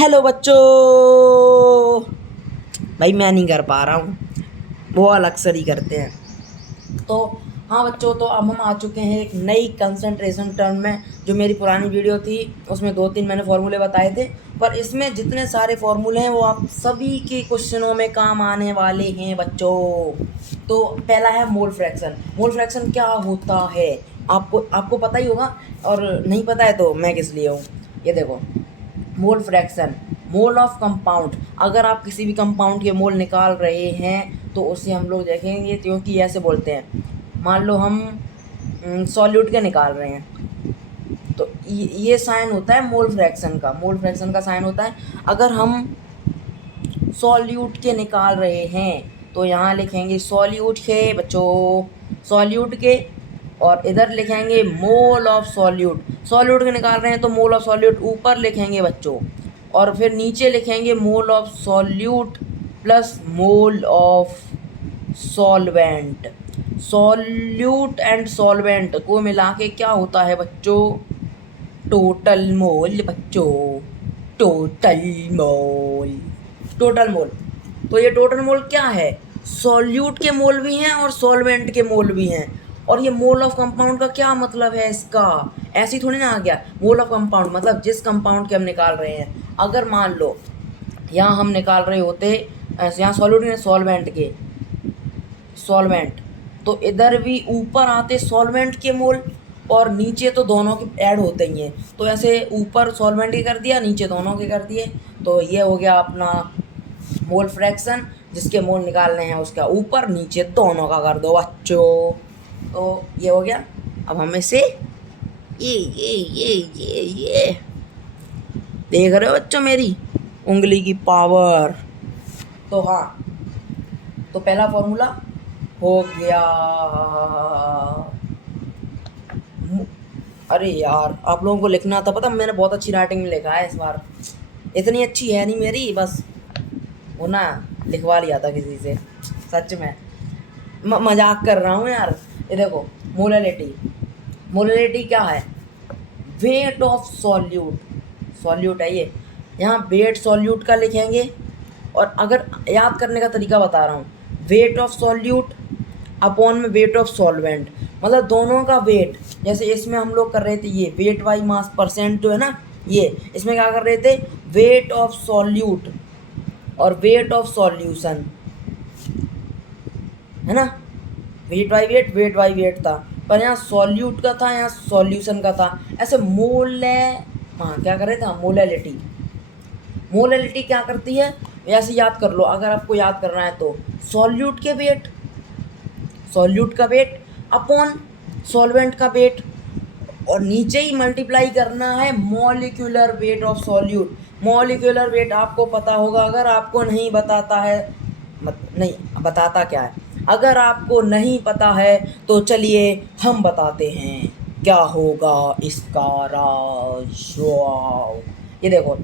Hello बच्चों। भाई मैं नहीं कर पा रहा हूँ, वो अलग अक्सर ही करते हैं। तो हाँ बच्चों, तो अब हम आ चुके हैं एक नई कंसंट्रेशन टर्म में। जो मेरी पुरानी वीडियो थी उसमें 2-3 मैंने फॉर्मूले बताए थे, पर इसमें जितने सारे फॉर्मूले हैं वो आप सभी के क्वेश्चनों में काम आने वाले हैं बच्चों। तो पहला है मोल फ्रैक्शन। मोल फ्रैक्शन क्या होता है आपको आपको पता ही होगा, और नहीं पता है तो मैं किस लिए हूँ। ये देखो, mole fraction, mole of compound. अगर आप किसी भी कंपाउंड के मोल निकाल रहे हैं तो उसे हम लोग देखेंगे, क्योंकि ऐसे बोलते हैं। मान लो हम सॉल्यूट के निकाल रहे हैं, तो ये साइन होता है मोल फ्रैक्शन का। मोल फ्रैक्शन का साइन होता है, अगर हम सॉल्यूट के निकाल रहे हैं तो यहाँ लिखेंगे सॉल्यूट के बच्चों, सॉल्यूट के, और इधर लिखेंगे मोल ऑफ सॉल्यूट। सॉल्यूट के निकाल रहे हैं तो मोल ऑफ सॉल्यूट ऊपर लिखेंगे बच्चों, और फिर नीचे लिखेंगे mole of solute plus mole of solvent. Solute and solvent को मिला के क्या होता है बच्चों? टोटल मोल बच्चों, टोटल मोल, टोटल मोल। तो ये टोटल मोल क्या है? सॉल्यूट के मोल भी हैं और सॉल्वेंट के मोल भी हैं। और ये मोल ऑफ कंपाउंड का क्या मतलब है इसका? ऐसी थोड़ी ना आ गया। मोल ऑफ कंपाउंड मतलब जिस कंपाउंड के हम निकाल रहे हैं। अगर मान लो यहाँ हम निकाल रहे होते यहाँ सॉल्यूट के सॉल्वेंट के, सॉल्वेंट, तो इधर भी ऊपर आते सॉल्वेंट के मोल, और नीचे तो दोनों के ऐड होते ही हैं। तो ऐसे ऊपर सॉल्वेंट के कर दिया, नीचे दोनों के कर दिए। तो ये हो गया अपना मोल फ्रैक्शन। जिसके मोल निकालने हैं उसका ऊपर नीचे दोनों का कर दो बच्चों। तो ये हो गया। अब हम इसे ये देख रहे हो बच्चों मेरी उंगली की पावर? तो हाँ, तो पहला फॉर्मूला हो गया। अरे यार, आप लोगों को लिखना था, पता मैंने बहुत अच्छी राइटिंग में लिखा है इस बार। इतनी अच्छी है नहीं मेरी, बस वो ना लिखवा लिया था किसी से, सच में मजाक कर रहा हूँ यार। ये देखो, मोलैलिटी। मोलैलिटी क्या है? वेट ऑफ सॉल्यूट, सॉल्यूट है ये। यहाँ वेट सॉल्यूट का लिखेंगे, और अगर याद करने का तरीका बता रहा हूँ, वेट ऑफ सॉल्यूट अपॉन में वेट ऑफ सॉल्वेंट, मतलब दोनों का वेट। जैसे इसमें हम लोग कर रहे थे ये वेट बाई मास परसेंट जो है ना, ये इसमें क्या कर रहे थे? वेट ऑफ सॉल्यूट और वेट ऑफ सॉल्यूशन, है ना? वेट बाई वेट था, पर यहाँ सॉल्यूट का था, यहाँ सॉल्यूशन का था। ऐसे हाँ क्या कर रहे थे हम? मोलैलिटी। मोलैलिटी क्या करती है ऐसे याद कर लो, अगर आपको याद करना है तो। सॉल्यूट के वेट, सॉल्यूट का वेट अपॉन सॉल्वेंट का वेट, और नीचे ही मल्टीप्लाई करना है molecular weight of solute. Molecular weight आपको पता होगा, अगर आपको नहीं बताता है, नहीं बताता क्या है, अगर आपको नहीं पता है तो चलिए हम बताते हैं क्या होगा इसका राज। वाओ, ये देखो,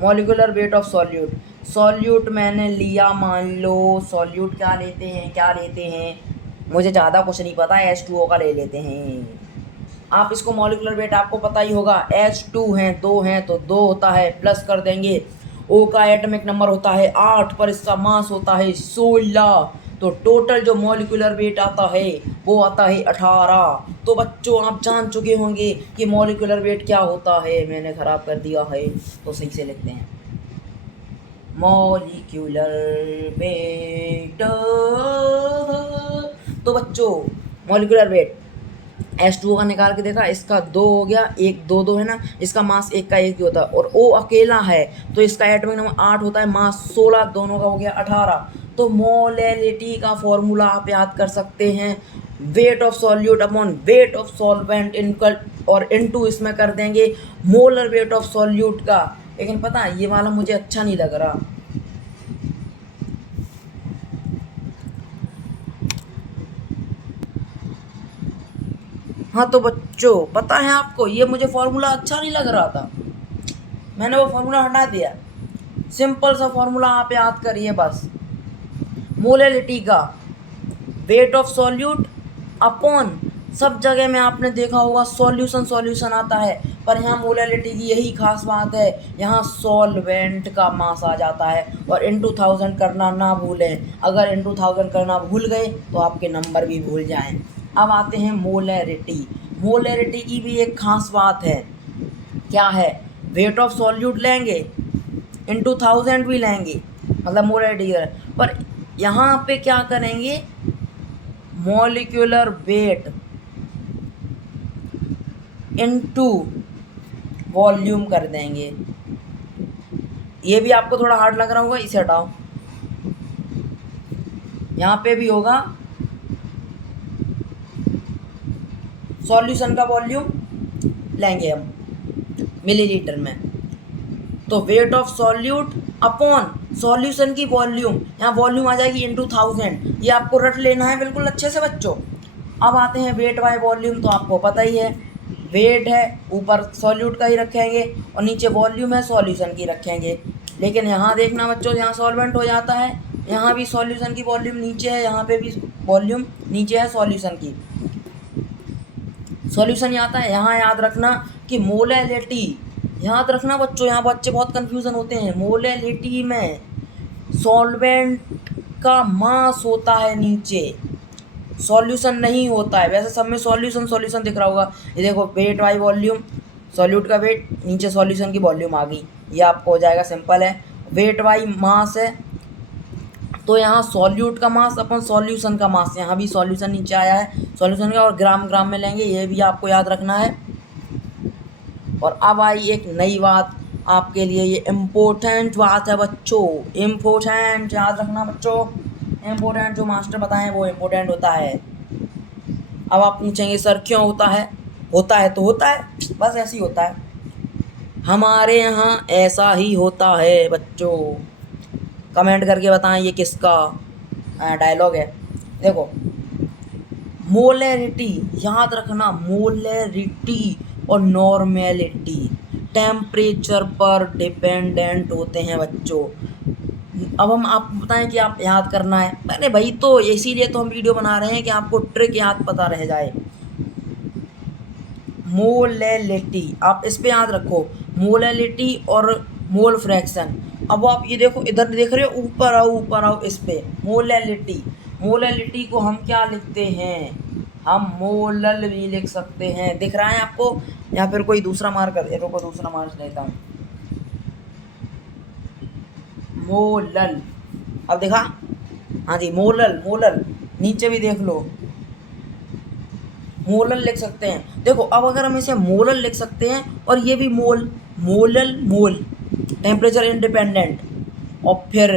molecular weight of solute. Solute मैंने लिया, मान लो सॉल्यूट क्या लेते हैं, क्या लेते हैं, मुझे ज़्यादा कुछ नहीं पता, H2O का ले लेते हैं। आप इसको मॉलिक्यूलर वेट आपको पता ही होगा, H2 हैं, 2 हैं तो 2 होता है, प्लस कर देंगे। O का एटॉमिक नंबर होता है 8, पर इसका मास होता है 16। तो टोटल जो मॉलिक्यूलर वेट आता है वो आता है 18। तो बच्चों आप जान चुके होंगे कि मॉलिक्यूलर वेट क्या होता है। मैंने ख़राब कर दिया है तो सही से लिखते हैं, मॉलिक्यूलर वेट। तो बच्चों मॉलिक्यूलर वेट H2O का निकाल के देखा, इसका 2 हो गया, 1 2 2 है ना, इसका मास 1 का 1 ही होता है, और O अकेला है तो इसका एटॉमिक नंबर 8 होता है, मास 16, दोनों का हो गया 18। तो मोलैलिटी का फॉर्मूला आप याद कर सकते हैं, weight of solute upon weight of solvent इनकल, और इनटू इसमें कर देंगे मोलर वेट ऑफ सॉल्यूट का। लेकिन पता है ये वाला मुझे अच्छा नहीं लग रहा। हाँ तो बच्चों पता है आपको, ये मुझे फॉर्मूला अच्छा नहीं लग रहा था, मैंने वो फॉर्मूला हटा दिया। सिंपल सा फॉर्मूला आप याद करिए बस, मोलैलिटी का वेट ऑफ सॉल्यूट अपॉन, सब जगह में आपने देखा होगा सॉल्यूशन सॉल्यूशन आता है, पर यहाँ मोलैलिटी की यही खास बात है, यहाँ सॉल्वेंट का मास आ जाता है। और इनटू 1000 करना ना भूलें, अगर इनटू 1000 करना भूल गए तो आपके नंबर भी भूल जाएं। अब आते हैं मोलैरिटी। मोलैरिटी की भी एक खास बात है, क्या है, वेट ऑफ सॉल्यूट लेंगे, इनटू 1000 भी लेंगे, मतलब मोलैरिटी है। पर यहाँ पे क्या करेंगे, मॉलिक्यूलर वेट इनटू वॉल्यूम कर देंगे। ये भी आपको थोड़ा हार्ड लग रहा होगा, इसे हटाओ। यहाँ पे भी होगा सॉल्यूशन का वॉल्यूम लेंगे हम मिलीलीटर में, तो wait of solute upon solution की वॉल्यूम, यहाँ वॉल्यूम आ जाएगी इनटू 1000। ये आपको रट लेना है बिल्कुल अच्छे से बच्चों। अब आते हैं वेट बाय वॉल्यूम, तो आपको पता ही है, वेट है ऊपर सॉल्यूट का ही रखेंगे और नीचे वॉल्यूम है सॉल्यूशन की रखेंगे। लेकिन यहाँ देखना बच्चों, यहाँ सॉल्वेंट हो जाता है, यहाँ भी सॉल्यूशन की वॉल्यूम नीचे है, यहाँ पे भी वॉल्यूम नीचे है सॉल्यूशन की। सॉल्यूशन आता है, यहाँ याद रखना कि मोलैलिटी, याद रखना बच्चों, यहाँ बच्चे बहुत कंफ्यूजन होते हैं। मोलैलिटी में सॉल्वेंट का मास होता है नीचे, सॉल्यूशन नहीं होता है। वैसे सब में सॉल्यूशन सॉल्यूशन दिख रहा होगा, ये देखो वेट बाई वॉल्यूम, सॉल्यूट का वेट नीचे सॉल्यूशन की वॉल्यूम आ गई, ये आपको हो जाएगा, सिंपल है। वेट बाई मास है, तो यहाँ सॉल्यूट का मास अपन सॉल्यूशन का मास, यहाँ भी सॉल्यूशन नीचे आया है सॉल्यूशन का, और ग्राम ग्राम में लेंगे, ये भी आपको याद रखना है। और अब आई एक नई बात आपके लिए, ये इम्पोर्टेंट बात है बच्चों, इम्पोर्टेंट, याद रखना बच्चों, इम्पोर्टेंट, जो मास्टर बताएं वो इम्पोर्टेंट होता है। अब आप पूछेंगे सर क्यों होता है, होता है तो होता है, बस ऐसे ही होता है, हमारे यहाँ ऐसा ही होता है बच्चों। कमेंट करके बताएं ये किसका डायलॉग है। देखो मोलैरिटी, याद रखना, मोलैरिटी और नॉर्मेलिटी टेम्परेचर पर डिपेंडेंट होते हैं बच्चों। अब हम आपको बताएं कि आप याद करना है, अरे भाई तो इसीलिए तो हम वीडियो बना रहे हैं कि आपको ट्रिक याद पता रह जाए। मोलैलिटी आप इस पे याद रखो, मोलैलिटी और मोल फ्रैक्शन। अब आप ये देखो, इधर देख रहे हो, ऊपर आओ इस पे, मोलैलिटी, मोलैलिटी को हम क्या लिखते हैं, हम मोलल भी लिख सकते हैं, दिख रहा है आपको, या फिर कोई दूसरा मार्कर, ये रुको दूसरा मार्कर लेता हूँ, मोलल, अब देखा, हाँ जी मोलल, मोलल नीचे भी देख लो, मोलल लिख सकते हैं। देखो अब अगर हम इसे मोलल लिख सकते हैं और ये भी मोल, मोलल मोल टेम्परेचर इंडिपेंडेंट, और फिर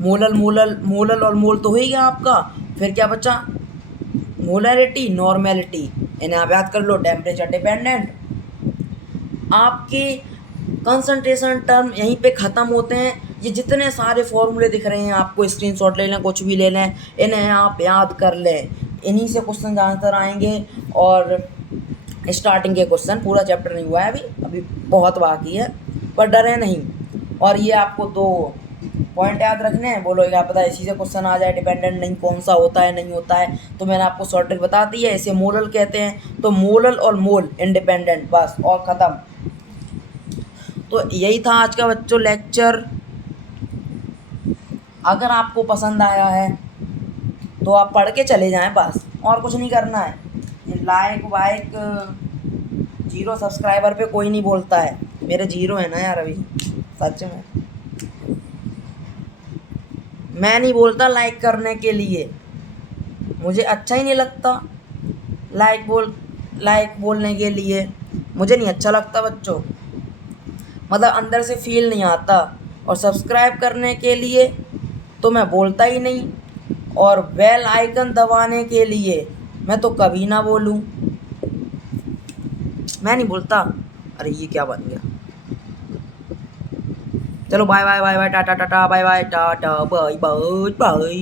मोलल मोलल मोलल और मोल तो हो ही गया आपका, फिर क्या बचा, मोलैरिटी नॉर्मेलिटी, इन्हें आप याद कर लो, टेम्परेचर डिपेंडेंट। आपके कंसंट्रेशन टर्म यहीं पे ख़त्म होते हैं। ये जितने सारे फॉर्मूले दिख रहे हैं आपको स्क्रीनशॉट ले लें, कुछ भी ले लें, इन्हें आप याद कर लें, इन्हीं से क्वेश्चन आंसर आएंगे। और स्टार्टिंग के क्वेश्चन, पूरा चैप्टर नहीं हुआ है अभी बहुत बाकी है, पर डरे नहीं। और ये आपको 2 पॉइंट याद रखने हैं, बोलो क्या पता इसी से क्वेश्चन आ जाए, डिपेंडेंट नहीं कौन सा होता है नहीं होता है, तो मैंने आपको शॉर्ट ट्रिक बता दी है, इसे मोलल कहते हैं, तो मोलल और मोल इंडिपेंडेंट, बस और ख़त्म। तो यही था आज का बच्चों लेक्चर। अगर आपको पसंद आया है तो आप पढ़ के चले जाएं, बस और कुछ नहीं करना है। लाइक वाइक 0 सब्सक्राइबर पे कोई नहीं बोलता है, मेरे 0 है ना यार अभी, सच में मैं नहीं बोलता लाइक करने के लिए, मुझे अच्छा ही नहीं लगता लाइक बोलने के लिए, मुझे नहीं अच्छा लगता बच्चों, मतलब अंदर से फील नहीं आता। और सब्सक्राइब करने के लिए तो मैं बोलता ही नहीं, और बेल आइकन दबाने के लिए मैं तो कभी ना बोलूं, मैं नहीं बोलता। अरे ये क्या बन गया, चलो bye bye bye bye tata tata bye bye tata bye bye bye.